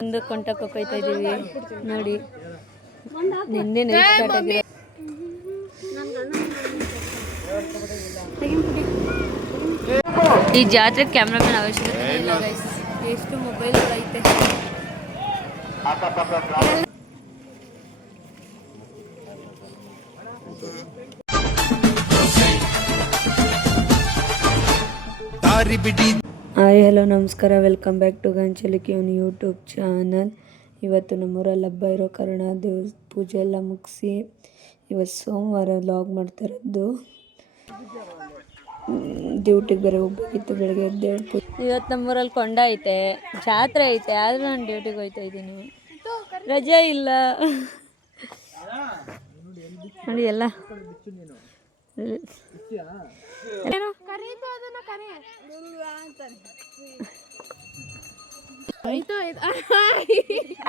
ಒಂದು ಕೊಂಟಕ್ಕೆ ಹೋಗ್ತಾ ಇದ್ದೀವಿ. ನೋಡಿ. ನಿನ್ನೆ ನೈಟ್ ಸ್ಟಾರ್ಟ್ ಆಗಿದೆ ಈ ಜಾತ್ರೆ ಕ್ಯಾಮ್ರಾಮನ್ ಅವಶ್ಯಕತೆ ಇಲ್ಲ. ಎಷ್ಟು ಮೊಬೈಲ್ ಐತೆ. ದಾರಿ ಬಿಡಿ. ಹಾಯ್, ಹಲೋ, ನಮಸ್ಕಾರ. ವೆಲ್ಕಮ್ ಬ್ಯಾಕ್ ಟು ಗಂಚಲಿಕಿ ಒಂದು ಯೂಟ್ಯೂಬ್ ಚಾನಲ್. ಇವತ್ತು ನಮ್ಮೂರಲ್ಲಿ ಹಬ್ಬ ಇರೋ ಕಾರಣ ದೇವ್ರ ಪೂಜೆ ಎಲ್ಲ ಮುಗಿಸಿ ಇವತ್ತು ಸೋಮವಾರ ಲಾಗ್ ಮಾಡ್ತಾ ಇರೋದು. ಡ್ಯೂಟಿಗೆ ಬೇರೆ ಹೋಗ್ಬೇಕಿತ್ತು, ಬೆಳಗ್ಗೆ ದೇವ್ರ ಇವತ್ತು ನಮ್ಮೂರಲ್ಲಿ ಕೊಂಡ ಐತೆ, ಜಾತ್ರೆ ಐತೆ, ಆದರೂ ನಾನು ಡ್ಯೂಟಿಗೆ ಹೋಗ್ತಾ ಇದ್ದೀನಿ. ರಜೆ ಇಲ್ಲ. ನೋಡಿ ಎಲ್ಲ. ಏನು?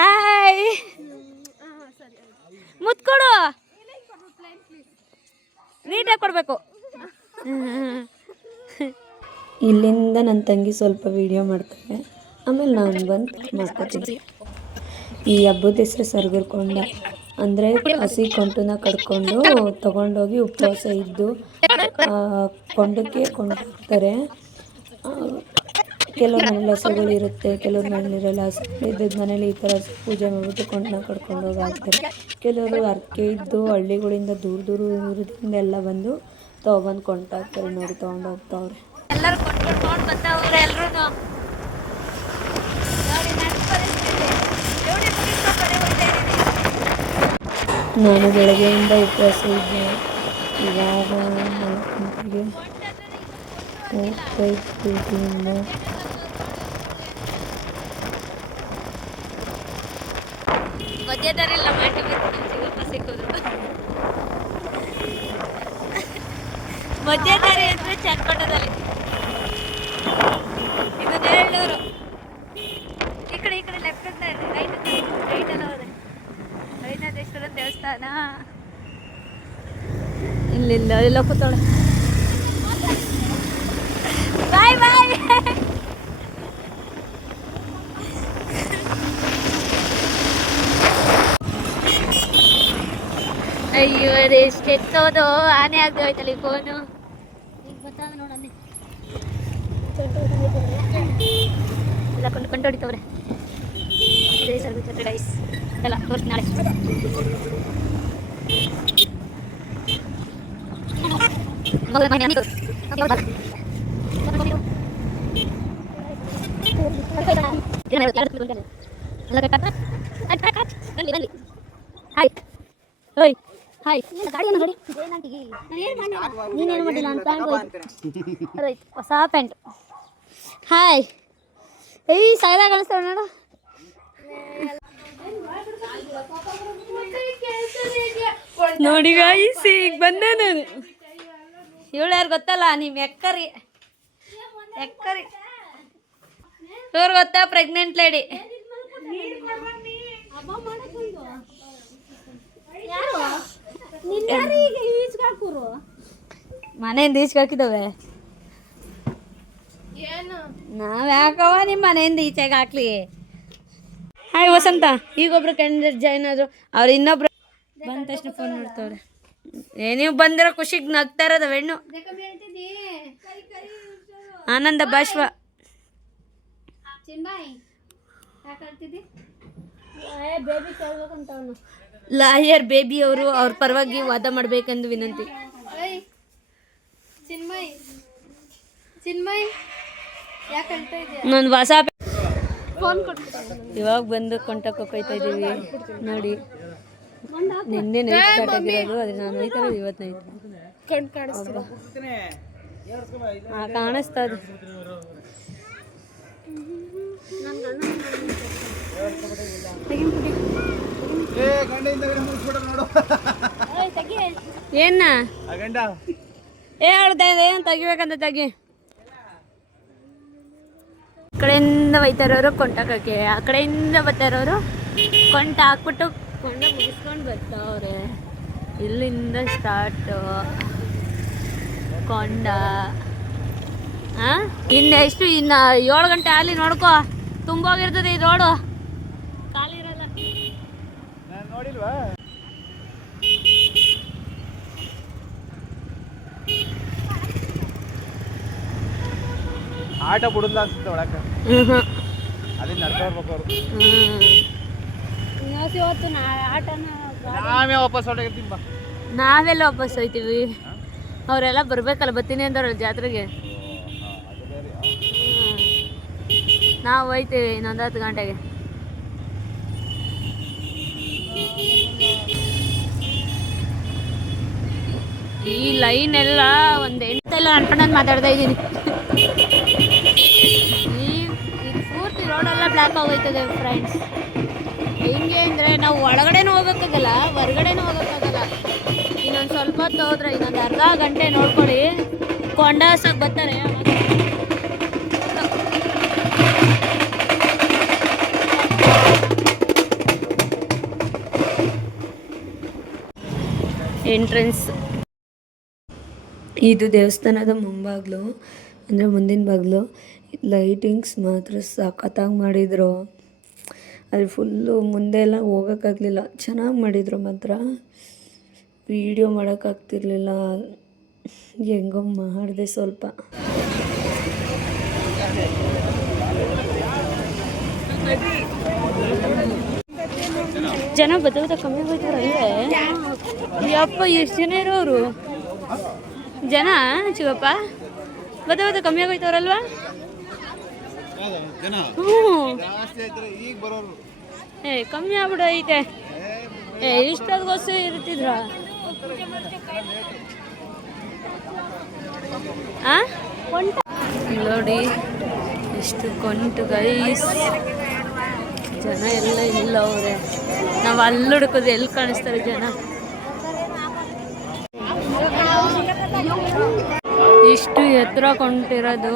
ಆಯ್. ಮುತ್ಕೊಡು ನೀಟಾಗಿ ಕೊಡಬೇಕು. ಇಲ್ಲಿಂದ ನನ್ನ ತಂಗಿ ಸ್ವಲ್ಪ ವಿಡಿಯೋ ಮಾಡ್ತಾರೆ. ಆಮೇಲೆ ನಾನು ಬಂದು ಮಾಡ್ಕೊತೀನಿ. ಈ ಹಬ್ಬದ ಹೆಸರು ಸರ್ಗರ್ಕೊಂಡ ಅಂದರೆ ಹಸಿ ಕೊಂಟನ್ನ ಕಡ್ಕೊಂಡು ತಗೊಂಡೋಗಿ ಉಪವಾಸ ಇದ್ದು ಕೊಂಡಕ್ಕೆ ಕೊಂಡೋಗ್ತಾರೆ. ಕೆಲವ್ರ ಮನೇಲಿ ಹಸುಗಳು ಇರುತ್ತೆ ಕೆಲವ್ರ ಮನೇಲಿರಲ್ಲ ಹಸು ಇದ್ದದ ಮನೇಲಿ ಈ ಥರ ಪೂಜೆ ಮಾಡಿಬಿಟ್ಟು ಕೊಂಡನ ಕಡ್ಕೊಂಡು ಹೋಗಿ ಹಾಕ್ತಾರೆ ಕೆಲವರು ಅರ್ಕೆ ಇದ್ದು ಹಳ್ಳಿಗಳಿಂದ ದೂರ ದೂರ ಊರಿಂದ ಎಲ್ಲ ಬಂದು ತೊಗೊಬಂದು ಕೊಂಡೋಗ್ತಾರೆ ನೋಡಿ ತೊಗೊಂಡು ಹೋಗ್ತಾವ್ರೆ. ಎಲ್ಲರೂ ಕೊಂಡ್ಕೊಂಡು ತೊಗೊಂಡು ಬಂದವ್ರೆ ಎಲ್ಲರೂ ನಾನು ಬೆಳಗ್ಗೆಯಿಂದ ಉಪವಾಸ ಇದ್ದೆ. ಇವಾಗ ಇದ್ದೀನಿ ಮಧ್ಯದಲ್ಲಿ ನಮ್ಮ ಆಂಟಿ ಸಿಗಪ್ಪ ಸಿಕ್ಕಿದ್ರು ಮಧ್ಯದಾರಿ ಅಂದ್ರೆ ಚನ್ನಪಟ್ಟಣದಲ್ಲಿ. ಇದು ಈ ಕಡೆ ಈ ಕಡೆ ಲೆಫ್ಟ್ ರೈಟ್ ರೈಟ್ ಎಲ್ಲ ಹೋದೆ. ರೈತೇಶ್ವರ ದೇವಸ್ಥಾನ. ಇಲ್ಲಿಲ್ಲ ಎಲ್ಲ ಕೂತಾಳೆ ಬಾಯ್ ಬಾಯ್ ಅಯ್ಯೋ ಎಷ್ಟು ಎತ್ತೋದು ಆನೆ ಆಗದೆ ಹೋಯ್ತಲ್ಲ ಈ ಫೋನು ಈಗ ಗೊತ್ತಾಗ ನೋಡನ್ನಿ ಎಲ್ಲ ಕೊಂಡು ಕೊಂಡು ಹೊಡಿತವ್ರೆ ಇದೇ ಸರ್ ಗೊತ್ತಿಲ್ಲ ಗೈಸ್ ಎಲ್ಲ ತೋರಿಸಿ ನಾಳೆ ಹಾಯ್ ಹಾಯ್ ಗಾಡಿಯನ್ನು ಗಾಡಿ ನೀನೇನು ಮಾಡಿಲ್ಲ ನಾನು ಹೊಸ ಪ್ಯಾಂಟ್ ಹಾಯ್ ಏಯ್ ಸಗದಾಗ ಕಾಣಿಸ್ತಾವ ನೋಡು ನೋಡಿ ಗಾಯಿಸಿ ಈಗ ಬಂದೆ ನಾನು ಇವಳು ಯಾರು ಗೊತ್ತಲ್ಲ ನೀವು ಎಕ್ಕರಿ. ಎಕ್ಕರಿ. ಇವ್ರು ಗೊತ್ತಾ ಪ್ರೆಗ್ನೆಂಟ್ ಲೇಡಿ ಮನೆಯಿಂದ ಈಚೆಗೆ ಹಾಕಿದವೆ. ನಾವ್ ಯಾಕವ ನಿಮ್ಮ ಮನೆಯಿಂದ ಈಚೆಗೆ ಹಾಕ್ಲಿ? ಹಾಯ್ ವಸಂತ. ಈಗ ಒಬ್ರು ಕ್ಯಾಂಡಿಡೇಟ್ ಜಾಯ್ನ್ ಆದ್ರು ಅವ್ರು ಇನ್ನೊಬ್ರು ಬಂದ ತಕ್ಷಣ ಫೋನ್ ಮಾಡ್ತವ್ರೆ. ನೀವು ಬಂದಿರೋ ಖುಷಿಗೆ ನಗ್ತಾ ಇರೋದ ಹೆಣ್ಣು. ಆನಂದ ಬಾಷ್ವ ಲಾಯರ್ ಬೇಬಿ ಅವರು ಅವ್ರ ಪರವಾಗಿ ವಾದ ಮಾಡ್ಬೇಕೆಂದು ವಿನಂತಿ. ವಾಸ ನಾನು ಹೊಸ ಕೊಟ್ಬಿಟ್ಟು ಇವಾಗ ಬಂದು ಕೊಂಟಕ್ಕೆ ಹೋಗ್ತಾ ಇದ್ದೀವಿ ನೋಡಿ. ನಿನ್ನೆ ನೈಟ್ ಸ್ಟಾರ್ಟ್ ಆಗಿರೋದು ಅದು ನಾನು ಹೋಯ್ತಾರ ಇವತ್ತು ನೈಟ್ ಕಣ್ ಕಾಣಿಸ್ತು ಇದೆ. ಏನ? ಏ ಹೇಳ್ದೆ ಏನು ತೆಗಿಬೇಕಂತ ತೆಗಿ. ಕಡೆಯಿಂದ ಒಯ್ತಾ ಇರೋರು ಕೊಂಟಕಕ್ಕೆ ಆ ಕಡೆಯಿಂದ ಬರ್ತಾ ಇರೋರು ಕೊಂಟ ಹಾಕ್ಬಿಟ್ಟು ಕೊಂಡ ಮುಗಿಸ್ಕೊಂಡು ಬರ್ತಾವ್ರೆ ಇಲ್ಲಿಂದ ಸ್ಟಾರ್ಟ್ ಕೊಂಡ. ಇನ್ನ ಎಷ್ಟು ಇನ್ನ ಏಳು ಗಂಟೆ ಅಲ್ಲಿ ನೋಡ್ಕೋ. ತುಂಬೋಗಿರ್ತದೆ ಈ ರೋಡು. ಖಾಲಿ ಇರಲ್ಲ. ನೋಡಿಲ್ವಾ? ಆಟ ಬಿಡುದಿಲ್ಲ ಅನ್ಸುತ್ತೆ ಒಳಕ್ಕೆ ಅದನ್ನ ನಡ್ಕೊಂಡ್ಬೇಕು ನಡ್ಕೊಳ್ಬೇಕು ಅವರು. ಇವತ್ತು ಆಟನ ನಾವೇ ವಾಪಸ್ ಹೊರಟಿರ್ತೀವಿ ಬಾ. ನಾವೆಲ್ಲ ವಾಪಸ್ ಹೋಯ್ತೀವಿ. ಅವರೆಲ್ಲ ಬರ್ಬೇಕಲ್ಲ ಬರ್ತೀನಿ ಅಂದ್ರೆ ಜಾತ್ರೆಗೆ. ನಾವು ಹೋಯ್ತೀವಿ ಇನ್ನೊಂದು ಹತ್ತು ಗಂಟೆಗೆ. ಈ ಲೈನ್ ಎಲ್ಲ ಒಂದು ಎಂಟೆಲ್ಲ ಅನ್ಕೊಂಡು ಮಾತಾಡ್ತಾ ಇದ್ದೀನಿ. ಈ ಈ ಪೂರ್ತಿ ರೋಡೆಲ್ಲ ಬ್ಲ್ಯಾಕ್ ಆಗೋಯ್ತದೆ ಫ್ರೆಂಡ್ಸ್ ಹೆಂಗೆ ಅಂದರೆ ನಾವು ಒಳಗಡೆನೂ ಹೋಗೋಕ್ಕಾಗಲ್ಲ, ಹೊರಗಡೆನೂ ಹೋಗೋಕ್ಕಾಗಲ್ಲ. ಇನ್ನೊಂದು ಸ್ವಲ್ಪ ಹೊತ್ತು ಹೋದ್ರೆ ಇನ್ನೊಂದು ಅರ್ಧ ಗಂಟೆ ನೋಡ್ಕೊಳ್ಳಿ. ಕೊಂಡಾಸಕ್ಕೆ ಬರ್ತಾರೆ. ಎಂಟ್ರೆನ್ಸ್ ಇದು ದೇವಸ್ಥಾನದ ಮುಂಬಾಗ್ಲು ಅಂದರೆ ಮುಂದಿನ ಬಾಗ್ಲು. ಲೈಟಿಂಗ್ಸ್ ಮಾತ್ರ ಸಖತ್ತಾಗಿ ಮಾಡಿದರು. ಅಲ್ಲಿ ಫುಲ್ಲು ಮುಂದೆ ಎಲ್ಲ ಹೋಗೋಕ್ಕಾಗಲಿಲ್ಲ. ಚೆನ್ನಾಗಿ ಮಾಡಿದರು ಮಾತ್ರ. ವೀಡಿಯೋ ಮಾಡೋಕ್ಕಾಗ್ತಿರ್ಲಿಲ್ಲ. ಹೆಂಗೋ ಮಾಡಿದೆ ಸ್ವಲ್ಪ. ಜನ ಬತ್ತ ಕಮ್ಮಿ ಹೋಯ್ತಾರಂದ್ರೆ ಯಪ್ಪ, ಎಷ್ಟು ಜನ ಇರೋರು? ಜನ ಬತ್ತ ಬತ್ತ ಕಮ್ಮಿ ಆಗೋಯ್ತವ್ರಲ್ವಾ? ಏ ಕಮ್ಮಿ ಆಗ್ಬಿಡು ಐತೆ. ಏ ಇಷ್ಟದಗೋಸ್ಕರ ಇರ್ತಿದ್ರ? ಆ? ನೋಡಿ ಎಷ್ಟು ಕೊಂಟು ಗೈಸ್ ಜನ ಎಲ್ಲ ಇಲ್ಲ ಅವ್ರೆ. ನಾವು ಅಲ್ಲಿ ಹುಡುಕೋದು ಎಲ್ಲಿ ಕಾಣಿಸ್ತಾರೆ ಜನ? ಇಷ್ಟು ಎತ್ತರ ಕೊಂಟಿರೋದು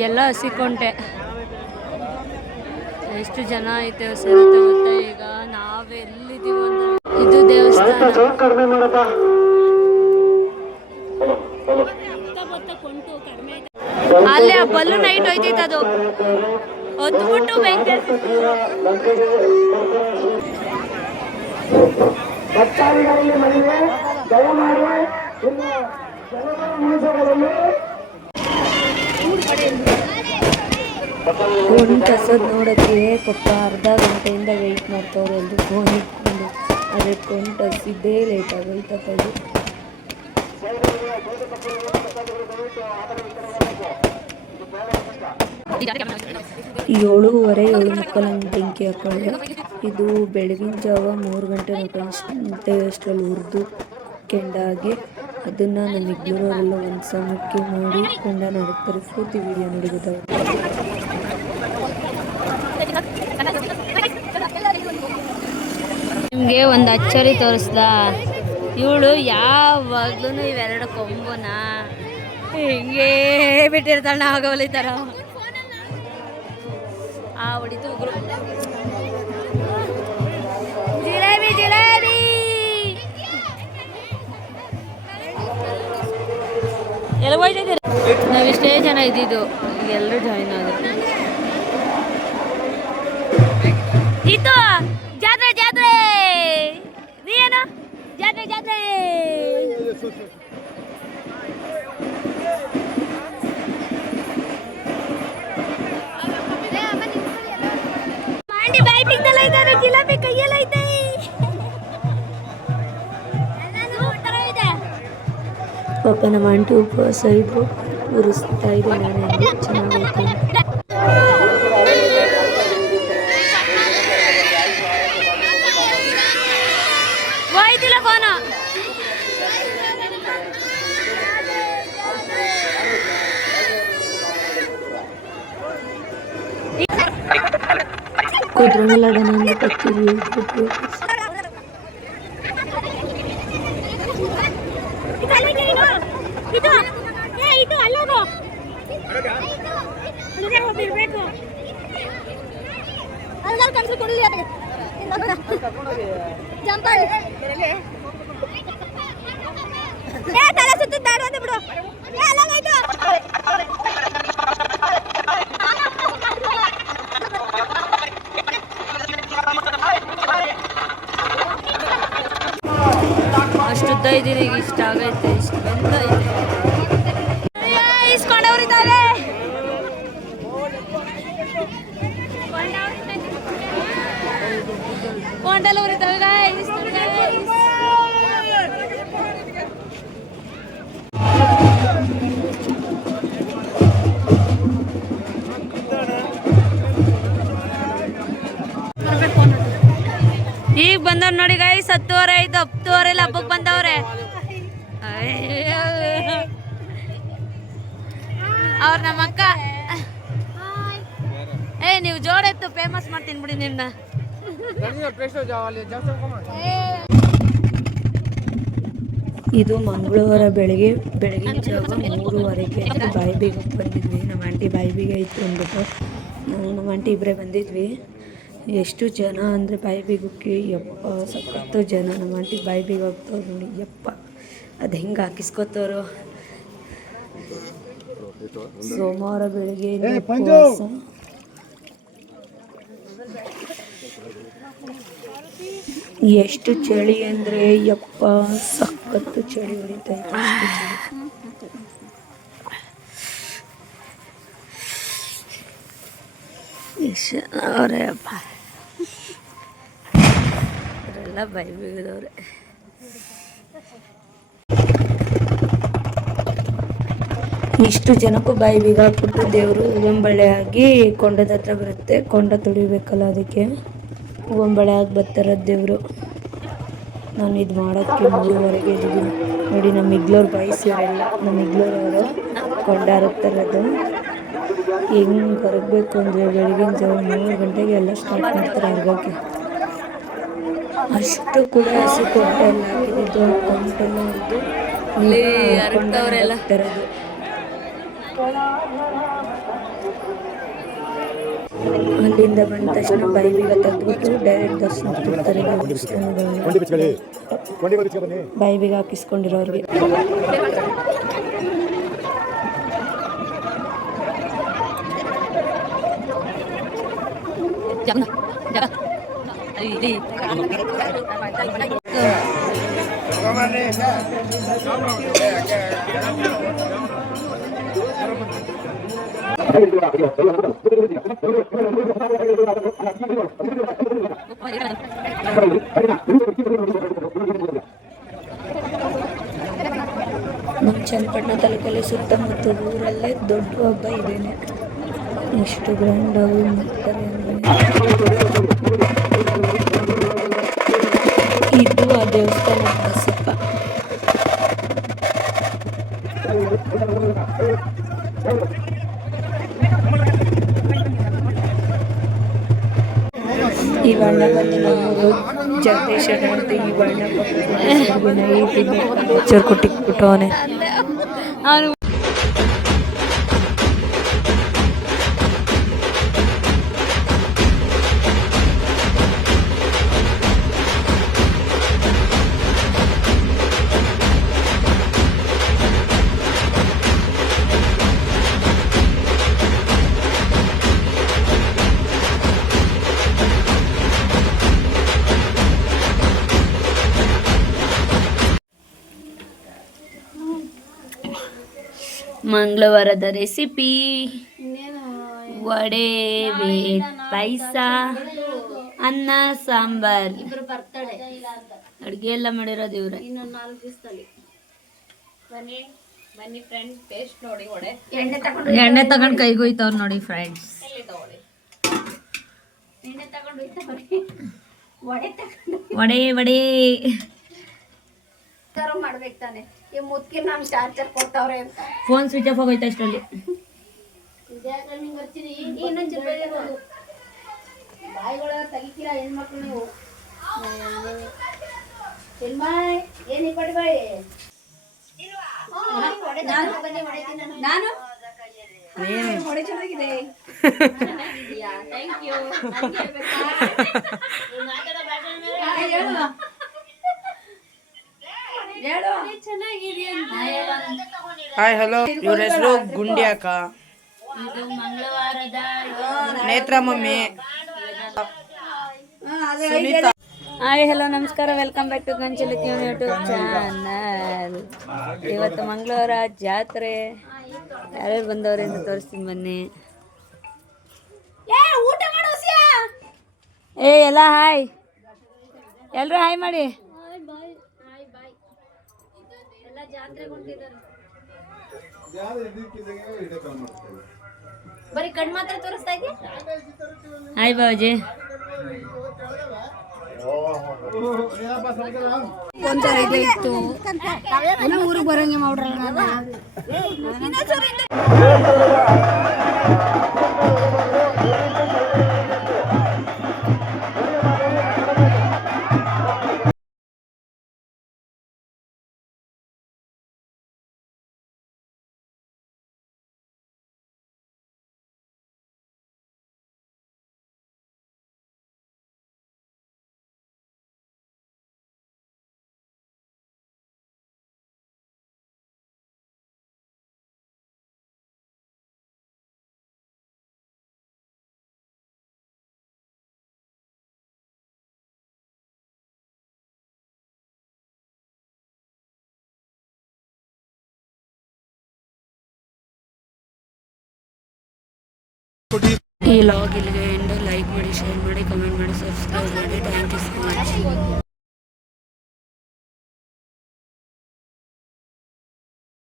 ಎಲ್ಲ ಹಸಿಕೊಂಡೆ ಎಷ್ಟು ಜನ ಐತೆ ಸರ್ ಗೊತ್ತಾ? ಈಗ ನಾವೆಲ್ಲಿದ್ದೀವಿ ಇದು ದೇವಸ್ಥಾನ. ಅಲ್ಲೇ ಆ ಬಲ್ಲು ನೈಟ್ ಹೋಯ್ತೈತೆ ಅದು. ಹೊತ್ಬಿಟ್ಟು ಬೆಂಕಿ ಕೊಂಡ್ ಕಸೋದು ನೋಡೋಕ್ಕೆ ಪಪ್ಪ ಅರ್ಧ ಗಂಟೆಯಿಂದ ವೆಯ್ಟ್ ಮಾಡ್ತಾವ್ರೆ ಎಲ್ಲರೂ ಫೋನ್ ಇಟ್ಕೊಂಡು. ಅದೇ ಫೋನ್ ಕಸಿದ್ದೇ ಲೇಟ್ ಆಗೋಯ್ತದೆ ಏಳೂವರೆ ಏಳು ಮುಕ್ಕಾಲು ಹಂಗೆ ಬೆಂಕಿ ಹಾಕೊಂಡು ಇದು ಬೆಳಗಿನ ಜಾವ ಮೂರು ಗಂಟೆ ಗಂಟೆ ಅಷ್ಟರಲ್ಲಿ ಹುರಿದು ಕೆಂಡಾಗಿ ಅದನ್ನು ನಮ್ಮ ಇಬ್ಬರವರೆಲ್ಲ ಒಂದು ಸಮಕ್ಕೆ ನೋಡಿಕೊಂಡ ಕೊಂಡ ನಡುತ್ತಾರೆ ಪೂರ್ತಿ ವಿಡಿಯೋ ನೋಡಿ ನಿಮಗೆ ಒಂದು ಅಚ್ಚರಿ ತೋರಿಸ್ದ ಇವಳು ಯಾವಾಗ್ಲೂ ಇವೆರಡು ಕೊಂಬನ ಹಿಂಗೆ ಬಿಟ್ಟಿರ್ತಾಳೆ ನಾಗವಲಿ ಥರ ಆ ಹೊಡಿತು ಉಗ್ರು. ನಾವು ಇಷ್ಟೇ ಜನ ಇದ್ದಿದ್ದು ಎಲ್ಲರೂ ಜಾಯಿನ್ ಆದ್ರು. ನಮ್ಮ ಆಂಟಿ ಉಪವಾಸ ಇದ್ರು ಉರಿಸ್ತಾ ಇದೆ ನಾನು ಚೆನ್ನಾಗೈತೆ ಕುದ್ರೆಲ್ಲ ಆಡೋಣ ಬರ್ತೀವಿ ಬಿಟ್ಟು ಇದು ಅಲ್ಲೋದು ಇರ್ಬೇಕು ಅಲ್ಲಾರು ಕನ್ಸು ಕೊಡಲಿ ಅದಕ್ಕೆ ಜಂಪ್ ಏ ತಲೆ ಸುತ್ತ ಬೇಡ ಅಂತ ಬಿಡು. ಏ ಅಲ್ಲಾಗೈತು ಅಷ್ಟು ಉದ್ದ ಇದ್ದೀನಿ ಈಗ ಇಷ್ಟ ಆಗೈತೆ. ಈಗ ಬಂದವ್ರು ನೋಡಿ ಗಾಯ್ಸ್ ಹತ್ತುವರೆ ಆಯ್ತು. ಹತ್ತುವರೆ ಇಲ್ಲ ಹಬ್ಬಕ್ಕೆ ಬಂದವ್ರೆ. ಅವ್ರ ನಮ್ಮ ಅಕ್ಕ. ಏ, ನೀವು ಜೋಡೆತ್ತು ಫೇಮಸ್ ಮಾಡ್ತೀನಿ ಬಿಡಿ ನಿನ್ನ. ಇದು ಮಂಗಳವಾರ ಬೆಳಗ್ಗೆ ಬೆಳಗಿನ ಜಾವ ಮೂರುವರೆಗೆ ಬಾಯಿ ಬೀಗಕ್ಕೆ ಬಂದಿದ್ವಿ. ನಮ್ಮ ಆಂಟಿ ಬಾಯಿ ಬೀಗ ಇತ್ತು ಅಂದ್ಬಿಟ್ಟು. ನಾವು ನಮ್ಮ ಆಂಟಿ ಇಬ್ಬರೇ ಬಂದಿದ್ವಿ. ಎಷ್ಟು ಜನ ಅಂದರೆ ಬಾಯಿ ಬೀಗಕ್ಕೆ ಯಪ್ಪ ಸಖತ್ತು ಜನ ನಮ್ಮ ಆಂಟಿ ಬಾಯಿ ಬೀಗ ಹೋಗ್ತವ್ರು ನೋಡಿ ಯಪ್ಪ ಅದು ಹೆಂಗೆ ಹಾಕಿಸ್ಕೋತಾರೋ ಸೋಮವಾರ ಬೆಳಗ್ಗೆ ಎಷ್ಟು ಚಳಿ ಅಂದರೆ ಯಪ್ಪ ಸಖತ್ತು ಚಳಿ ಹೊಡಿತಾ ಇತ್ತು ಚಳಿ. ಅವರೇ ಅಪ್ಪ ಅವರೆಲ್ಲ ಬೈ ಬೀಗದವ್ರೆ ಇಷ್ಟು ಜನಕ್ಕೂ ಬಾಯಿ ಬೀಗ ಹಾಕ್ಬಿಟ್ಟು ದೇವರು ಹೂವಂಬಳೆ ಆಗಿ ಕೊಂಡದ ಹತ್ರ ಬರುತ್ತೆ. ಕೊಂಡ ತುಳಿಬೇಕಲ್ಲ ಅದಕ್ಕೆ. ಹೂವಂಬಳೆ ಆಗಿ ಬರ್ತಾರ ದೇವರು. ನಾನು ಇದು ಮಾಡೋಕ್ಕೆ ಮೂರುವರೆಗೆ ಇದ್ದೀನಿ. ನೋಡಿ, ನಮ್ಮ ಇಗ್ಲೋರ್ ಬಾಯ್ಸ್ ನಮ್ಮ ನಮ್ಮ ಅವರು ಕೊಂಡ ಹರಗ್ತಾರದು ಹೆಂಗೆ ಹೊರಗಬೇಕು ಅಂದರೆ ಬೆಳಗಿನ ಜಾವ ಮೂರು ಗಂಟೆಗೆ ಎಲ್ಲ ಸ್ಟಾರ್ಟ್ ಮಾಡ್ತಾರೆ ಹರ್ಗೋಕ್ಕೆ ಅಷ್ಟು ಕೂಡ ಹಸಿ ಕೊಂಟೆ ಎಲ್ಲ ಹಾಕಿದ್ದು ಕೊಂಟೆಲ್ಲ ಹೊಡೆದು ತರೋದು ಅಲ್ಲಿಂದ ಬಂದ ತಕ್ಷಣ ಬಾಯಿ ಬೀಗ ತೆಗೆದ್ಬಿಟ್ಟು ಡೈರೆಕ್ಟ್ ದರ್ಶನ ಕೊಡ್ತಾರೆ ಹಾಕಿಸ್ಕೊಂಡಿರೋರಿಗೆ. ಜಗನ್ನಾಥ ಬೀಗ ಹಾಕಿಸ್ಕೊಂಡಿರೋರಿಗೆ ನಮ್ಮ ಚನ್ನಪಟ್ಟಣ ತಾಲೂಕಲ್ಲಿ ಸುತ್ತಮುತ್ತ ಊರಲ್ಲೇ ದೊಡ್ಡ ಹಬ್ಬ ಇದೇನೆ. ಎಷ್ಟು ಗ್ರ್ಯಾಂಡಾಗಿ ಮಾಡ್ತಾರೆ ಅಂದರೆ. ಈ ಬಣ್ಣ ಬಂದು ಮಂಗಳವಾರದ ರೆಸಿಪಿ ವಡೆ ಪಾಯಸ ಅನ್ನ ಸಾಂಬಾರ್. ಅಡುಗೆ ಎಲ್ಲ ಮಾಡಿರೋದು ಇವ್ರೆ. ಎಣ್ಣೆ ತಗೊಂಡು ಕೈಗೋಯ್ತವ್ರು ನೋಡಿ ಫ್ರೆಂಡ್ಸ್ ವಡೆ ವಡೆ ಮಾಡ್ಬೇಕು ತಾನೆ. ಈ ಮುದ್ಕಿ ನಮ್ ಚಾರ್ಜರ್ ಕೊಟ್ಟವ್ರೆ ಅಂತ ಫೋನ್ ಸ್ವಿಚ್ ಆಫ್ ಆಗೋಯ್ತು ಅಷ್ಟರಲ್ಲಿ ಇನ್ನೊಂದ್ ಬಾಯಿಗಳ ತೆಗಿತೀರಾ ಹೆಣ್ಮಕ್ಳು ನೀವು ಚಿನ್ಮಯ್ ಏನ್ ಈ ಕಡೆ ಬಾಯಿ ನಾನು ಹೊಡೆ ಚೆನ್ನಾಗಿದೆ ಥ್ಯಾಂಕ್ ಯು ಹಾಯ್ ಹಲೋ ಇವ್ರ ಹೆಸರು ಗುಂಡಿ ಅಕ್ಕ ಇದು ಮಂಗಳವಾರದ ನೇತ್ರ ಮಮ್ಮಿ. ಹಾಯ್ ಹಲೋ ನಮಸ್ಕಾರ. Welcome back to Ganchalik YouTube channel ಇವತ್ತು ಮಂಗಳವಾರ ಜಾತ್ರೆ. ಯಾರ್ಯಾರು ಬಂದವ್ರೆ ಅಂತ ತೋರಿಸ್ತೀನಿ ಬನ್ನಿ. ಏ ಎಲ್ಲ ಹಾಯ್. ಎಲ್ಲರೂ ಹಾಯ್ ಮಾಡಿ. ಬರೀ ಕಣ್ ಮಾತ್ರ ತೋರಿಸ್ತಾ ಇದೆ ಹಾಯ್ ಬಾಬಾಜಿ. ಊರಿಗೆ ಬರಂಗೆ ಮಾಡ್ರಲ್ಲ ಈ ಲಾಗ್ ಇಲ್ಲಿಗೆ ಎಂಡ್ ಲೈಕ್ ಮಾಡಿ ಶೇರ್ ಮಾಡಿ ಕಮೆಂಟ್ ಮಾಡಿ ಸಬ್ಸ್ಕ್ರೈಬ್ ಮಾಡಿ. Thank you so much